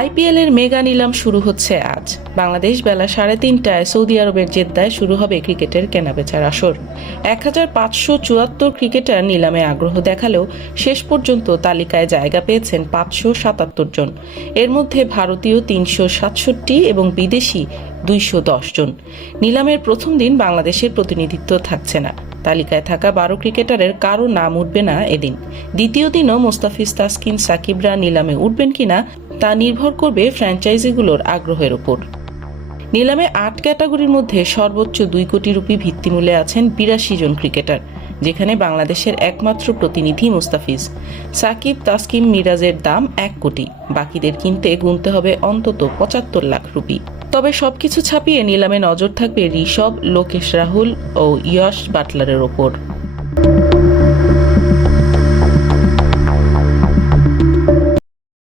আইপিএলের মেগা নিলাম শুরু হচ্ছে আজ। বাংলাদেশ বেলা 3:30টায় সৌদি আরবের জেদ্দায় শুরু হবে ক্রিকেটের কেনাবেচার আসর। 1574 ক্রিকেটার নিলামে আগ্রহ দেখালেও শেষ পর্যন্ত তালিকায় জায়গা পেয়েছেন 577 জন। এর মধ্যে ভারতীয় 367 এবং বিদেশি 210 জন। নিলামের প্রথম দিন বাংলাদেশের প্রতিনিধিত্ব থাকছে না। তালিকায় থাকা 12 ক্রিকেটারের কারো নাম উঠবে না এদিন। দ্বিতীয় দিনও মোস্তাফিজ, তাসকিন, সাকিবরা নিলামে উঠবেন কিনা তা নির্ভর করবে ফ্র্যাঞ্চাইজিগুলোর আগ্রহের উপর। নিলামে 8 ক্যাটাগরির মধ্যে সর্বোচ্চ 2 কোটি রুপি ভিত্তিমূল্যে আছেন 82 জন ক্রিকেটার, যেখানে বাংলাদেশের একমাত্র প্রতিনিধি মুস্তাফিজ। সাকিব, তাসকিন, মিরাজের দাম 1 কোটি। বাকিদের কিনতে গুনতে হবে অন্তত 75 লাখ রুপি। তবে সবকিছু ছাপিয়ে নিলামে নজর থাকবে ঋষভ, লোকেশ রাহুল ও ইয়শ বাটলারের ওপর।